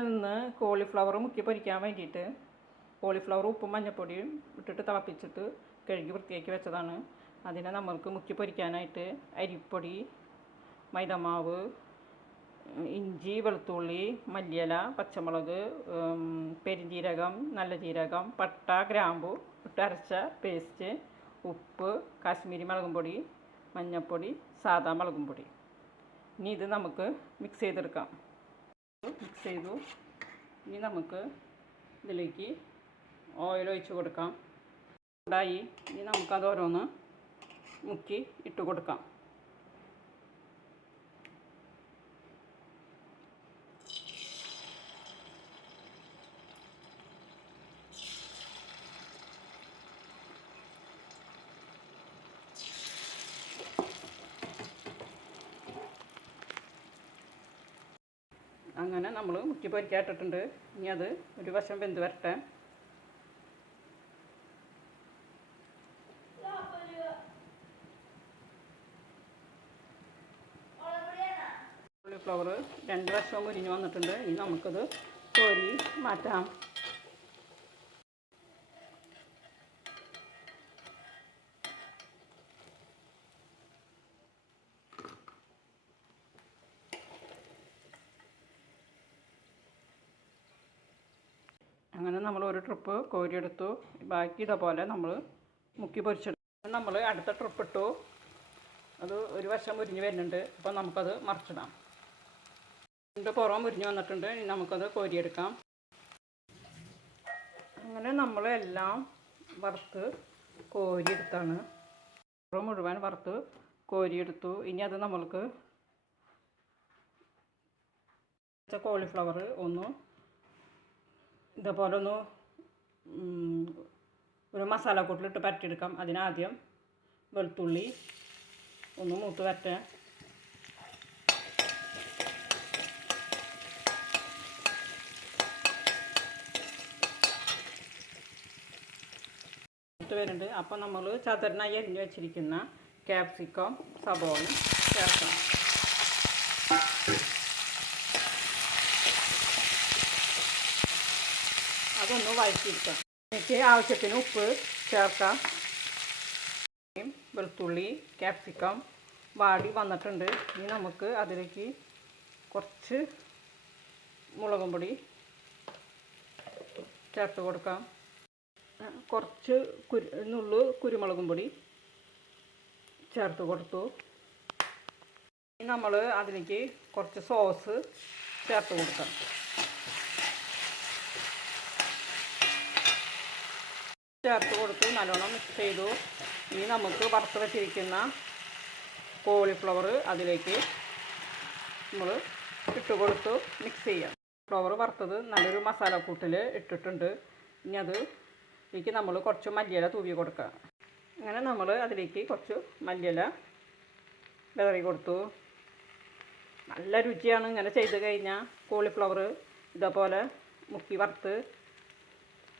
ഇന്ന് കോളിഫ്ലവർ മുക്കി പൊരിക്കാൻ വേണ്ടിയിട്ട് കോളിഫ്ലവർ ഉപ്പും മഞ്ഞപ്പൊടിയും ഇട്ടിട്ട് തിളപ്പിച്ചിട്ട് കഴുകി വൃത്തിയാക്കി വെച്ചതാണ്. അതിനെ നമ്മൾക്ക് മുക്കി പൊരിക്കാനായിട്ട് അരിപ്പൊടി മൈദമാവ് ഇഞ്ചി വെളുത്തുള്ളി മല്ലിയില പച്ചമുളക് പെരുംജീരകം നല്ല ജീരകം പട്ട ഗ്രാമ്പു ഇട്ടരച്ച പേസ്റ്റ് ഉപ്പ് കാശ്മീരി മുളകും പൊടി മഞ്ഞൾപ്പൊടി സാധാ മുളകും പൊടി. ഇനി ഇത് നമുക്ക് മിക്സ് ചെയ്തെടുക്കാം. മിക്സ് ചെയ്തു. ഇനി നമുക്ക് ഇതിലേക്ക് ഓയിൽ ഒഴിച്ച് കൊടുക്കാം. ചൂടായി ഇനി നമുക്കത് ഓരോന്ന് മുക്കി ഇട്ട് കൊടുക്കാം. അങ്ങനെ നമ്മൾ മുക്കി പൊരിക്കാട്ടിട്ടുണ്ട്. ഇനി അത് ഒരു വശം വെന്ത് വരട്ടെ. കോളിഫ്ലവർ രണ്ട് വശവും മുരിഞ്ഞ് വന്നിട്ടുണ്ട്. ഇനി നമുക്കത് കോരി മാറ്റാം. അങ്ങനെ നമ്മൾ ഒരു ട്രിപ്പ് കോരിയെടുത്തു. ബാക്കി ഇതേപോലെ നമ്മൾ മുക്കി പൊരിച്ചെടുത്തു നമ്മൾ അടുത്ത ട്രിപ്പ് ഇട്ടു. അത് ഒരു വശം മുരിഞ്ഞ് വരുന്നുണ്ട്. അപ്പോൾ നമുക്കത് മറിച്ചിടാം. അതിന്റെ പുറം മുരിഞ്ഞ് വന്നിട്ടുണ്ട്. ഇനി നമുക്കത് കോരിയെടുക്കാം. അങ്ങനെ നമ്മൾ എല്ലാം വറുത്ത് കോരിയെടുത്താണ്. പുറം മുഴുവൻ വറുത്ത് കോരിയെടുത്തു. ഇനി അത് നമ്മൾക്ക് കോളിഫ്ലവർ ഒന്ന് ഇതേപോലെ ഒന്ന് ഒരു മസാല കൂട്ടിലിട്ട് പരട്ടിയെടുക്കാം അതിനാദ്യം വെളുത്തുള്ളി ഒന്ന് മൂത്ത് വരട്ടെ. വരുന്നുണ്ട്. അപ്പോൾ നമ്മൾ ചതുരനായി അരിഞ്ഞ് വെച്ചിരിക്കുന്ന ക്യാപ്സിക്കം സബോളയും ചേർക്കണം. അതൊന്ന് വഴറ്റിയെടുക്കാം. എനിക്ക് ആവശ്യത്തിന് ഉപ്പ് ചേർക്കാം. വെളുത്തുള്ളി ക്യാപ്സിക്കം വാടി വന്നിട്ടുണ്ട്. ഇനി നമുക്ക് അതിലേക്ക് കുറച്ച് മുളകും പൊടി ചേർത്ത് കൊടുക്കാം. കുറച്ച് കുരു നുള്ളു കുരുമുളകും പൊടി ചേർത്ത് കൊടുത്തു. നമ്മൾ അതിലേക്ക് കുറച്ച് സോസ് ചേർത്ത് കൊടുക്കാം. ചേർത്ത് കൊടുത്ത് നല്ലോണം മിക്സ് ചെയ്തു. ഇനി നമുക്ക് വറുത്ത് വെച്ചിരിക്കുന്ന കോളിഫ്ലവർ അതിലേക്ക് നമ്മൾ ഇട്ട് കൊടുത്ത് മിക്സ് ചെയ്യാം. ഫ്ലവർ വറുത്തത് നല്ലൊരു മസാലക്കൂട്ടിൽ ഇട്ടിട്ടുണ്ട്. ഇനി അത് ഇതിലേക്ക് നമ്മൾ കുറച്ച് മല്ലിയില തൂവി കൊടുക്കുക. അങ്ങനെ നമ്മൾ അതിലേക്ക് കുറച്ച് മല്ലിയില വിതറി കൊടുത്തു. നല്ല രുചിയാണ് ഇങ്ങനെ ചെയ്ത് കഴിഞ്ഞാൽ കോളിഫ്ലവർ ഇതേപോലെ മുക്കി വറുത്ത്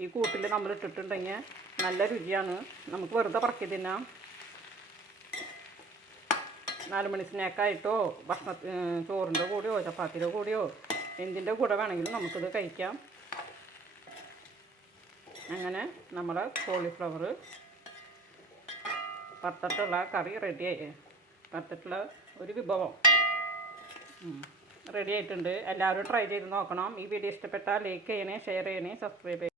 ഈ കൂട്ടിൽ നമ്മൾ ഇട്ടിട്ടുണ്ടെങ്കിൽ നല്ല രുചിയാണ്. നമുക്ക് വെറുതെ പറക്കി തിന്നാം. നാല് മണി സ്നാക്കായിട്ടോ ഭക്ഷണ ചോറിന്റെ കൂടെയോ ചപ്പാത്തിയുടെ കൂടെയോ എന്തിന്റെ കൂടെ വേണമെങ്കിലും നമുക്കിത് കഴിക്കാം. അങ്ങനെ നമ്മുടെ കോളിഫ്ലവർ പത്തട്ടുള്ള കറി റെഡിയായി പത്തട്ടുള്ള ഒരു വിഭവം. റെഡി ആയിട്ടുണ്ട്. എല്ലാവരും ട്രൈ ചെയ്ത് നോക്കണം. ഈ വീഡിയോ ഇഷ്ടപ്പെട്ടാൽ ലൈക്ക് ചെയ്യണേ ഷെയർ ചെയ്യണേ സബ്സ്ക്രൈബ് ചെയ്യണേ.